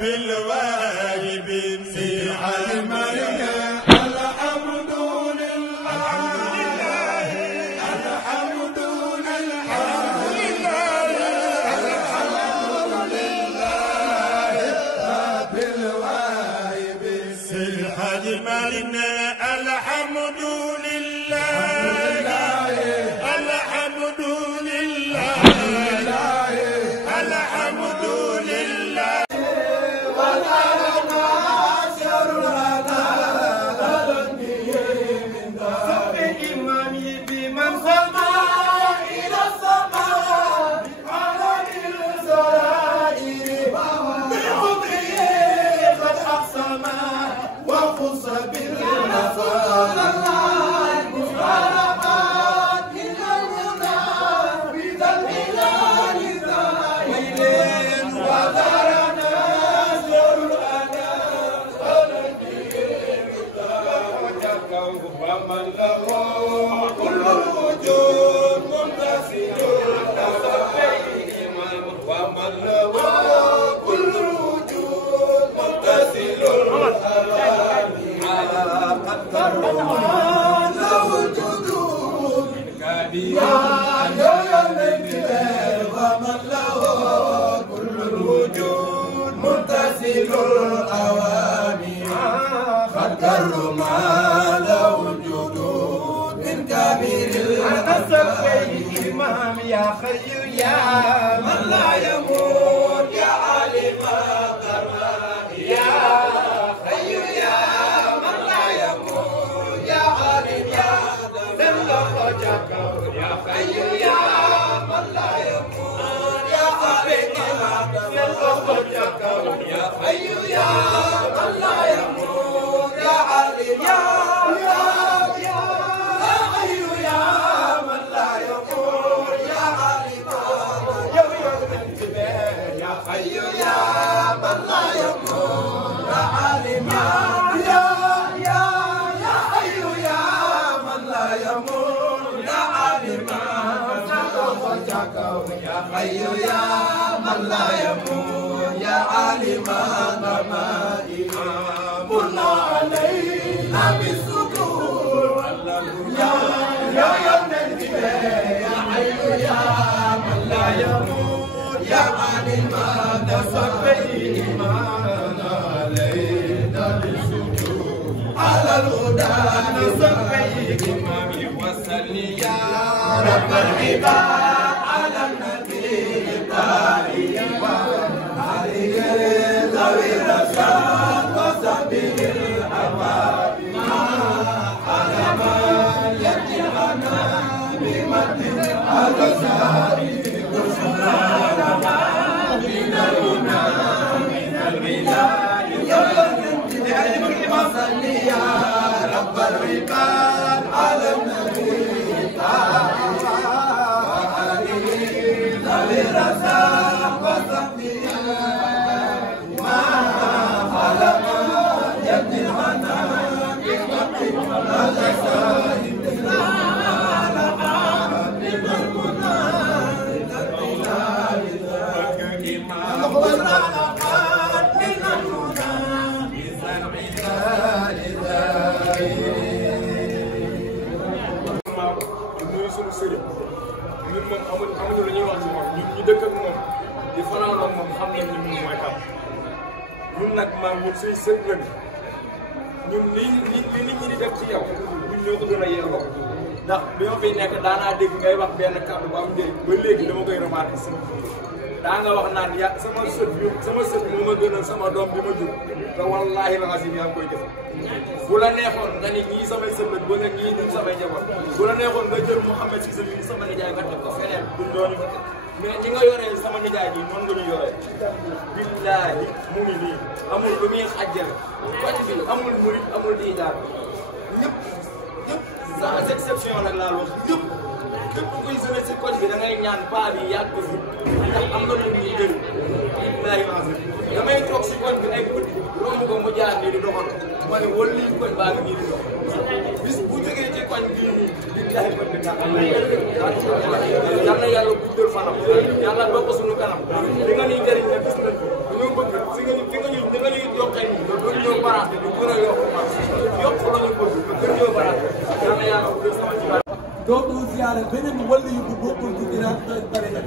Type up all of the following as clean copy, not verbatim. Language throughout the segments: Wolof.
بالواجب في عملنا الحمد لله الحمد لله بالواجب في عملنا الحمد لله الحمد لله الحمد لله ومن له كل الوجود منتسب ومن له كل الوجود منتسب على قدر ما له الجدود ومن له كل الوجود منتسب الأواني قدر ما له الجدود من كبير الأسفل الإمام يا خي يا من لا يموت يا عالم القرآن يا خي يا من لا يموت يا عالم يا ذل وجهك يا خي يا من لا يموت يا عالم ذل وجهك يا خي يا من لا يموت يا عالم يا حي يا من لا يموت يا عالم الضمائر قلنا علينا بالسكون يا يا حي يا من لا يموت يا عالم الضمائر علينا بالسكون على الهدى نصفيك إمامي وصلي يا رب العباد على النبي الطاهر عليه ذوي الرشاد وصحبه الأبرار على من يتيمنا بمد الأبصار وسبحان من الغنى من الغنى وصلي يا رب العباد على النبي الطاهر برسا وصحبه ما خلق يبني الغنى بوقت الأجساد ñun moom amuñu lu ñuy wax ci moom ñun ñu dëkk ak moom di fanaan ak moom xam nañ ni moom mooy kam ñun nag maam ñun suy sët lañ ñun li nit ñi di def ci yow ñun ñoo ko gën a yelloo ndax bi ma fiy nekk daanaa dégg ngay wax benn kàddu bu am njëriñ ba léegi dama koy remarqué si daa nga wax naan ya sama sët moo ma gënal sama doom bi ma jur te wallaahi la nga si yaa ngi koy def bu la neexoon nga ni ñii samay sëbët wala ñii duñ samay njaboot bu la neexoon nga jël Mouhamed Cissé bi sama nijaay nga teg ko feneen duñ doon fa mais ci nga yoree sama nijaay bi noonu nga ñu yoree billaahi mu ngi nii amul lu muy xàjjale côté bi amul murit amul di jaar ñëpp sans exception nag laa wax ñëpp képp kuy sëne si côté bi da ngay ñaan paa bi yàgg fi ndax am nga lu ñuy jëriñ billaahi damay toog si côté bi ay guddi romb ko mu jaar nii di doxal ma ne wala lii koñ baa ngi nii di dox bis bu jógee ci koñ bii nii di jaay ko dëkk yal na yàlla guddal fanam yàlla bokk suñu kanam li nga ñuy jëriñ ne gis nañ fi nga ñu ziyaara beneen wàll yu bu bokkul ci dina tariqa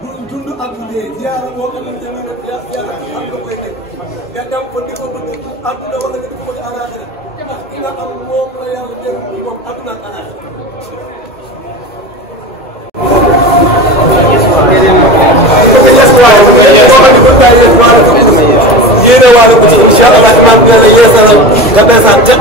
bu dund ak bu dee ziyaara boo xamante ni nag ziyaara bi am nga koy teg nga dem ko di ko bëgg àdduna wala nga di ko bëgg àllaaxira ndax ki nga xam moom la yàlla jël moom àdduna ak àllaaxira yéene waale ko ci incha allah imaam dina la yeesalal nga beesaan teq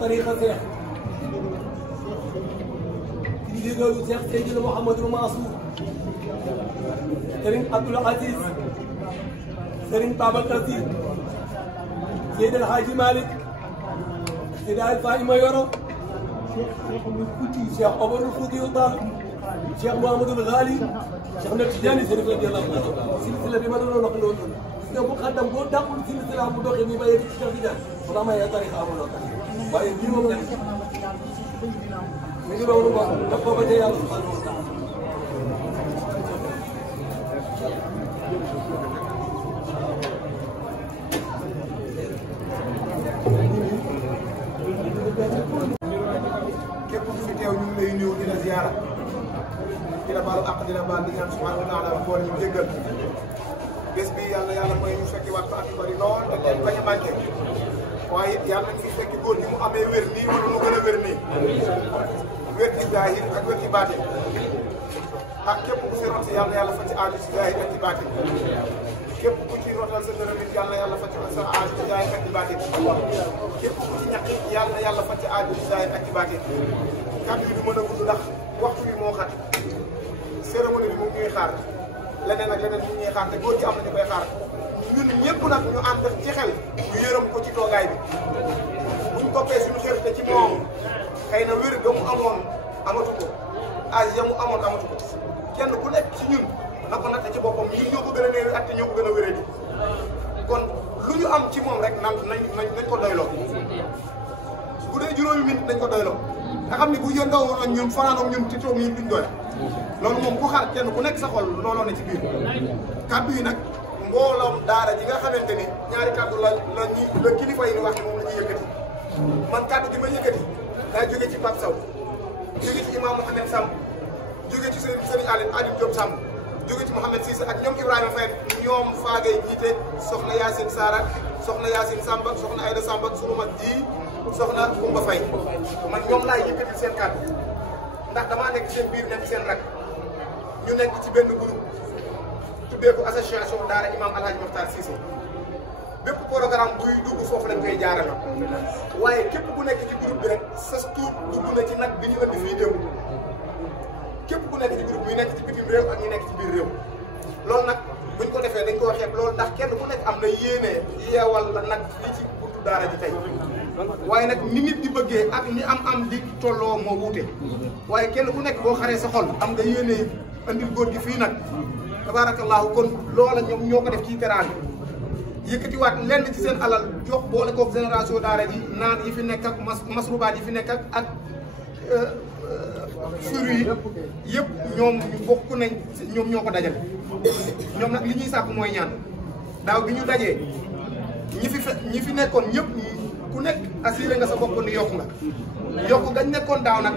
tariqa Seex ci ndigalu Seex Seydina Mouhamadou Mansour Serigne Abdoul Aziz Serigne Babacar Sy Seydi El Hadji Malick Seydi Alpha Yoro Cheikh Omarul Foutiyou Tall Cheikh Mouhamadoul Ghali Cheikh Ahmed Tidiane Chérif radiyallahu anhu silsila bi ma doon wax loolu gis nga bu xaddam boo dàqul silsila bu doxee nii ba yegg ci Cheikh Tidiane wala ma ya tariqa amuloo waaye bii moom nag mi ngi doon wax daf ko ba tey yàlla subhanahu wa taala képp ku fi teew ñu ngi lay nuyu di la ziyaara di la baalu àq di la baal di ñaan subhanahu wa taala boole ñu jéggal bés bi yàlla mooy ñu fekki waat ko at yu bari lool te leen bañ a manqué waaye it yàlla nañu fekk góor gi mu amee wér nii wala mu gën a wér nii wér ci zaahir ak wér ci baatin ak képp ku fi rot si yàlla fa ci aaju si zaahir ak ci baatin képp ku ci rotal sa dërëm it yàlla fa ci sa aaju si zaahir ak ci baatin képp ku ci ñàkk yàlla fa ci aaju si zaahir ak ci baatin kàddu bi du mën a gudd ndax waxtu bi moo xat cérémonie bi mu ñuy xaar leneen ak leneen mu ñuy xaar te góor gi am na ñu koy xaar ñun ñëpp nag ñu ànd ci xel ñu yërëm ko ci toogaay bi buñ toppee suñu xel te ci moom xëy na wér ga mu amoon amatu ko âge ya mu amoon amatu ko kenn ku nekk ci ñun na ko natt ci boppam ñun ñoo ko gën a néewi at ñoo ko gën a wéree di kon lu ñu am ci moom rek nañ ko doyloo bu dee juróomi minute nañ ko doyloo nga xam ni bu yëndoo woon ak ñun fanaanoog ñun ci toog ñun duñ doy loolu moom ku xaar kenn ku nekk sa xol looloo ne ci biir kàddu yi nag mbooloom daara ji nga xamante ni ñaari kàddu la kilifa yi ni wax ni moom la ñuy yëkkati man kàddu gi ma yëkkati daa jóge ci Pape Sow jóge ci imam Mouhamed Samb jóge ci Serigne Aliou Diop Samb jóge ci Mouhamed Cissé ak ñoom Ibrahima Faye ñoom Faagay jiite soxna Yacine Sara soxna Yacine Samba soxna Aïda Samba sunu mag ji soxna Koumba Faye man ñoom laay yëkkati seen kàddu ndax damaa nekk seen biir nekk seen rak ñu nekk ci benn groupe tuddee ko association daara imam Alhaji Mokhtar Cissé bépp programme buy dugg foofu lañ koy jaarale waaye képp ku nekk ci groupe bi rek sa tuut dugg na ci nag bi ñu indi fii démb képp ku nekk ci groupe bi nekk ci bitim réew ak ñu nekk ci biir réew loolu nag buñ ko defee dañ koo xeeb loolu ndax kenn ku nekk am na yéene yeewal la nag fii ci buntu daara ji tey waaye nag ni nit di bëggee ak ni am di tolloo moo wuute waaye kenn ku nekk boo xaree sa xol am nga yéene andil góor gi fii nag tabaarakallaahu kon loola ñoom ñoo ko def ci teraanga yëkkatiwaat lenn ci seen alal jox boole koog génération daara ji naan yi fi nekk ak masrubaat yi fi nekk ak fruits yi yëpp ñoom ñu bokk nañ ñoom ñoo ko dajale ñoom nag li ñuy sàkk mooy ñaan daaw bi ñu dajee ñi fi nekkoon ñëpp ku nekk assuré nga sa bopp ni yokk nga yokk gañ nekkoon daaw nag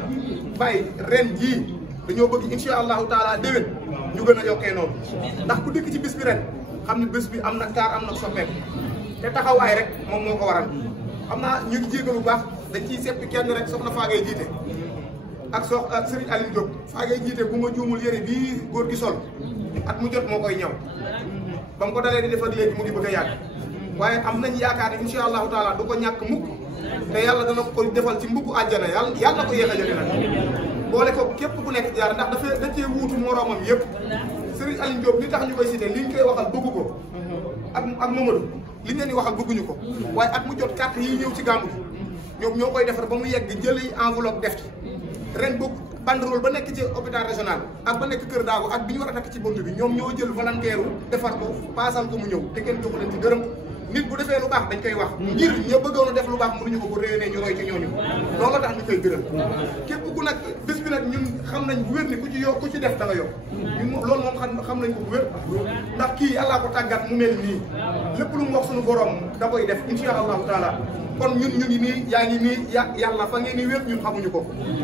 bàyyi ren jii dañoo bëgg insha allahu taala déwén ñu gën a yokkee noonu ndax ku dikk ci bis bi ren xam ne bés bi am na taar am na soppeeku te taxawaay rek moom moo ko waral xam naa ñu ngi jégalu bu baax dañ ciy seppi kenn rek soxna Faagay jiite ak Serigne Aliou Diop Faagay jiite bu ma juumul yëre bii góor gi sol at mu jot moo koy ñaw ba mu ko dalee di def ak léegi mu ngi bëgg a yàgg waaye am nañ yaakaar ne incha allahu taala du ko ñàkk mukk te yàlla dana ko defal ci mbuggu àjjana yàlla na ko yéex a jëlee nag boole ko képp ku nekk jaar ndax dafa da cee wuutu moroomam yëpp Serigne Aliou Diop li tax ñu koy cité li ñu koy waxal bëggu ko ak Mamadou li ñu leen di waxal bëgguñu ko waaye at mu jot carte yi ñëw ci gàmmu gi ñoom ñoo koy defar ba mu yegg jëli enveloppe def ci ren boog banderole ba nekk ci hôpital régional ak ba nekk Kër Daago ak bi ñu war a takk ci bunt bi ñoom ñoo jël volontaire defar ko paasal ko mu ñëw te kenn joxu leen ci dërëm nit bu defee lu baax dañ koy wax ngir ña bëggoon a def lu baax mënuñu ko bu réenee ñu roy ci ñooñu loolu la tax ñu koy gëral képp ku nag bés bi nag ñun xam nañ bu wér ni ku ci def da nga yokk ñun loolu moom xam nañ ko bu wér ndax kii yàllaa ko tàggat mu mel nii lépp lu mu wax suñu borom da koy def insha allahu taala kon ñun ñu ngi nii yaa ngi nii yàlla fa ngeen ni wér ñun xamuñu ko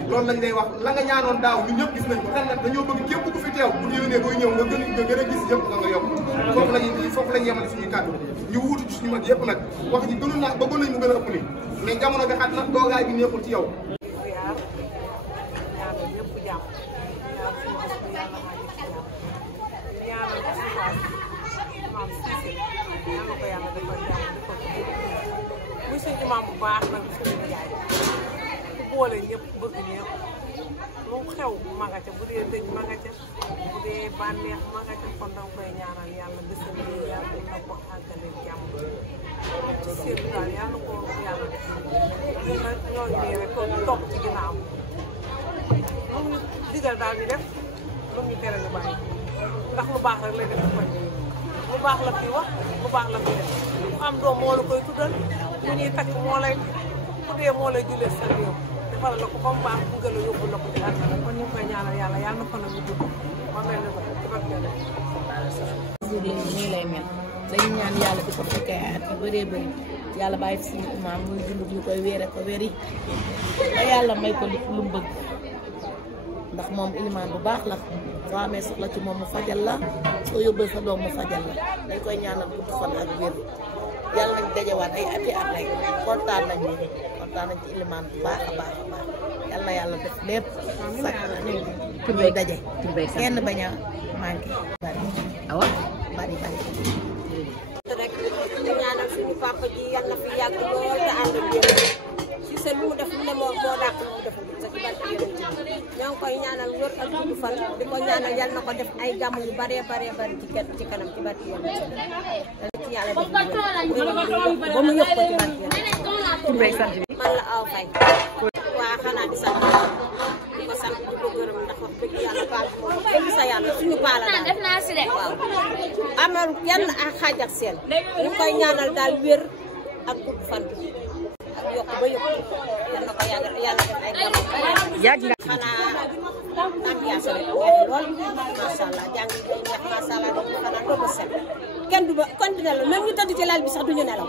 loolu lañ lay wax la nga ñaanoon daaw ñun ñëpp gis nañ ko ren nag dañoo bëgg képp ku fi teew bu déwénee booy ñëw nga gën a gis yëpp nga yokk foofu lañ yemale suñuy kàddu ñu wuutu ci suñu mag yëpp nag wax ji gënoon naa bëggoon nañ mu gën a ëpp ni mais jamono bi xat nag toogaay bi neexul ci yow muy suñu imaam bu baax nag suñu nijaay ku boole ñëpp bëgg ñëpp lu xew ma nga ca bu dee dëj ma nga ca bu dee bànneex ma nga ca kon danga koy ñaanal yàlla bésam yi yàlla na ko àggale jàmm ci seen daal yàlla ko yàlla def nag ñoo ñëwee rek kon topp ci ginnaaw lu ñu digal daal di def lu ñu tere ñu bàyyi ndax lu baax rek lay def koñ lu baax la fi wax lu baax la fi def ku am doom moo la koy tuddal ñu ñuy takk moo lay ku dee moo lay jullee sa réew defal la ko comme baax bu gën a yóbbu la ko ci àdduna kon ñu ngi koy ñaanal yàlla yàlla na fa na ñu dugg ma mel ne ko ci barke nii lay mel dañu ñaan yàlla di ko fekkee at yu bëree bëri yàlla bàyyi fi suñu imaam muy dund ñu koy wéere ko wéri ba yàlla may ko lu mu bëgg ndax moom ilimaan bu baax la soo amee soxla ci moom mu fajal la soo yóbbee sa doom mu fajal la dañ koy ñaanal gudd fan ak wér yàlla nañ dajewaat ay ati at rek kontaan nañ ci ilimaan bu baax a baax a baax yàlla na yàlla def lépp sax ñuy daje kenn bañ a manqué bari awa bari rek di ñaanal suñu papa ji yàlla na fi yàgg lool te ànd ak yéen si sa lu mu def lu ne moo dàq lu mu def sa ci barke yéen ñoo ngi koy ñaanal wër ak gudd fan di ko ñaanal yàlla na ko def ay gàmm yu bari ci kanam ci barke yéen ci yàlla def ba mu yokk ko ci barke yéen man la aw fay waa xanaa di sant di ko sant di ko gërëm ndax wax dëgg yàlla baal moom dëgg sa yàlla suñu baala daal waaw amal yenn ak xaaj ak seen ñu koy ñaanal daal wér ak gudd fan ak yokk ba yokk yal na ko yàlla def ay gàmm xanaa ambiance rek lool macha allah jàng day neex macha allah dañu xanaa doo ko set kenn du ba continué la même ñu tëdd ci lal bi sax duñu nelaw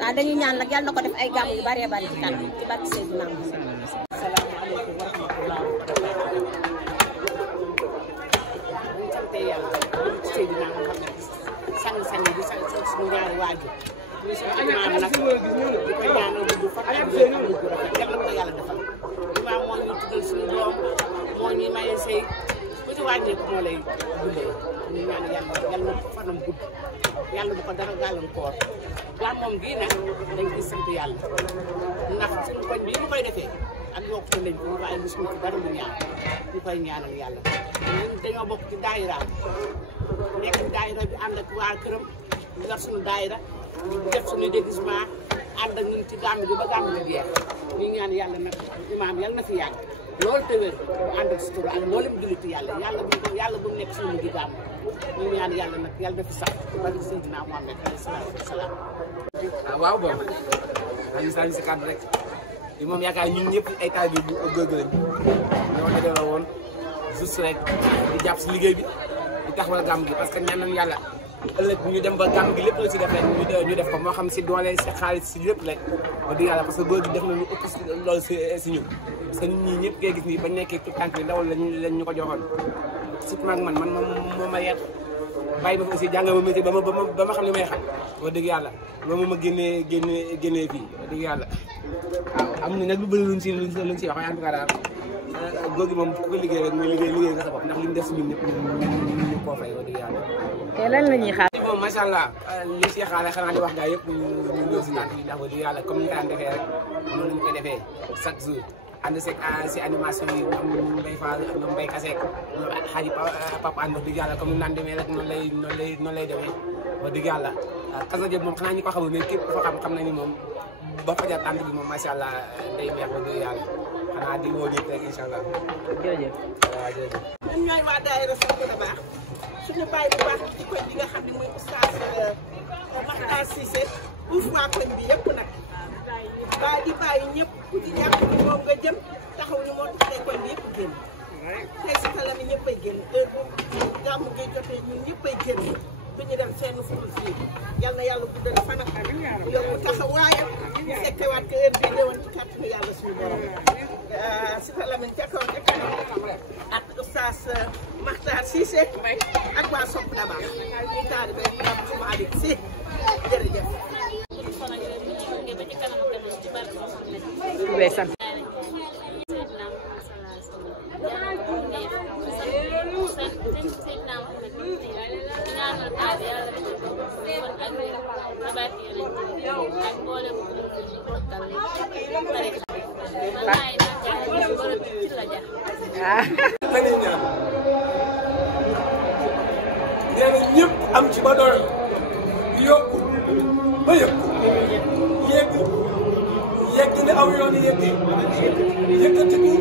waaw dañuy ñaan nag yal na ko def ay gàmm yu bëree bëri ci kanam ci barke Seydina Muhammad. asalaamaaleykum wa rahmatulah wa barakaatu. ñu sant yàlla Seydina Muhammad sang-sang bi sant suñu ñaari waajur ñu suñu imaam nag di ko ñaanal bu fan ak bu rafet yàlla ko yàlla defal imaam moo ñu tuddal suñu doom moo ñuy maye say ku ci wàññeeku moo lay dundee ñu ñaan yàlla na fanam gudd yàlla bu ko dara gàllankoor gaa moom gii nag dañ koy sant yàlla ndax suñu koñ bii ñu koy defee ak yokkute lañ ko waaye mosuñu ci dara lu ñaaw ñu koy ñaanal yàlla ñun dañoo bokk ci daayira nekk ci daayira bi ànd ak waa këram yor suñu daayira def suñu déguisement ànd ak ñun ci gàmm gi ba gàmm gi jeex ñu ñaan yàlla nag imaam yàlla na fi yàgg loolu te wér bu ànd ak sutura ak mboolem jullit yàlla bu nekk suñu mujj gàmm ñu ñaan yàlla nag yàlla na fi sax bari Seydina Muhammad alayhi salaatu wa salaam. waaw boobu dañuy sànni si kàddu rek li moom yaakaar ñun ñëpp ay taal bi bu gëgg lañ ñoo ne delloo woon juste rek di jàpp si liggéey bi di taxawal gàmm gi parce que ñaan nañu yàlla ëllëg ñu dem ba gàmm gi lépp la si def rek ñu def ko moo xam si doole si xaalis si lépp rek wax dëgg yàlla parce que góor gi def na lu ëpp si loolu si ñun parce que ñun ñii ñëpp ngay gis nii bañ nekkee tout tànk yi ndawal lañ ñu ko joxoon surtout man moo ma yet bàyyi ba fa aussi jàngal ma métier ba ma xam li may xam wax dëgg yàlla loolu ma génnee fii wax dëgg yàlla waaw am na nag lu bëri luñ si wax en tout cas daal góor gi moom ku ko liggéey rek muy liggéey nga sa bopp ndax li mu def si ñun ñëpp ñu koo fay wax dëgg yàlla. te lan la ñuy xaar. moom macha allah li si xaale xanaa di wax gaa yëpp ñu ñëw si tànk bi ndax di yàlla comme ni ñu daan defee rek noonu lañ koy defee chaque jour ànd si animation yi ñoom Mbaye Fall ñoom Mbaye Kasek ñoom xaji Papa ànd wax dëgg yàlla comme ni naan demee rek noonu lay demee wax dëgg yàlla Kazu Rajab moom xanaa ñi ko xamul mais képp dafa xam na ni moom ba fajar tànk bi moom macha allah day neex wax dëgg yàlla xanaa di woo ñëpp rek incha allah. jërëjëf. waaw jërëjëf. ñun ñooy waa daayira sant na baax suñu bàyyi bu baax ci koñ bi nga xam ne mooy oustaz Makhtar Cissé uuf waa koñ bi yëpp nag waaye di bàyyi ñëpp ku ci jàpp ni moom nga jëm taxaw ni moo tax tey koñ bi yëpp génn tey si kala mi ñëpp ay génn heure bu gàmmu gi jotee ñun ñëpp ay génn duñu dem fenn fudul fii yal na yàlla guddal fan ak yokku taxawaayam ñu fekkewaat ko heure bii ñëwoon ci kàttanu yàlla suñu borom si kala mi ca kaw ca kanam ak oustaz Makhtar Cissé ak waa Sopp da baax ñuy taalibe Pape Malick Sy jërëjëf. ndeysaan. nañu ñaan nee na ñëpp am ci ba doyal yokku ba yëkku yegg ne aw yoon yeggee yëkkatiku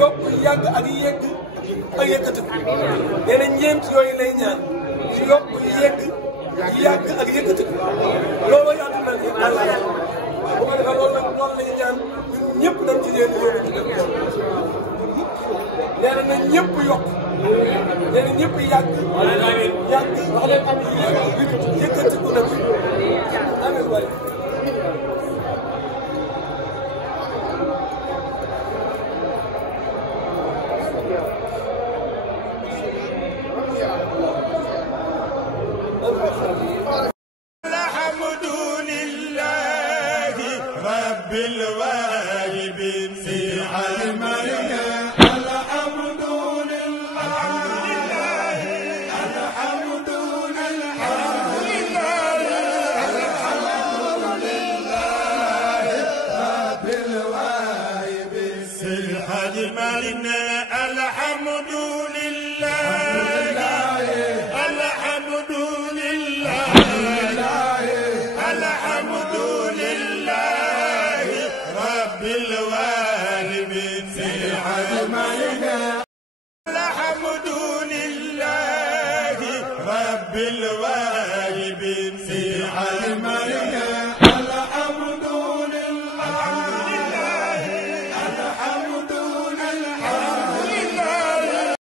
yokku yàgg ak yegg ak yëkkatiku nee na ñeent yooyu lay ñaan yokku yegg yàgg ak yëkkatiku loolu yàlla na ni Allah bu ko defee loolu la ñuy ñaan ñëpp dañ ci leen yóbbu ci dëkk nee na ñëpp yokk nee na ñëpp yàgg yëkkatiku nag amiin waay بالواجب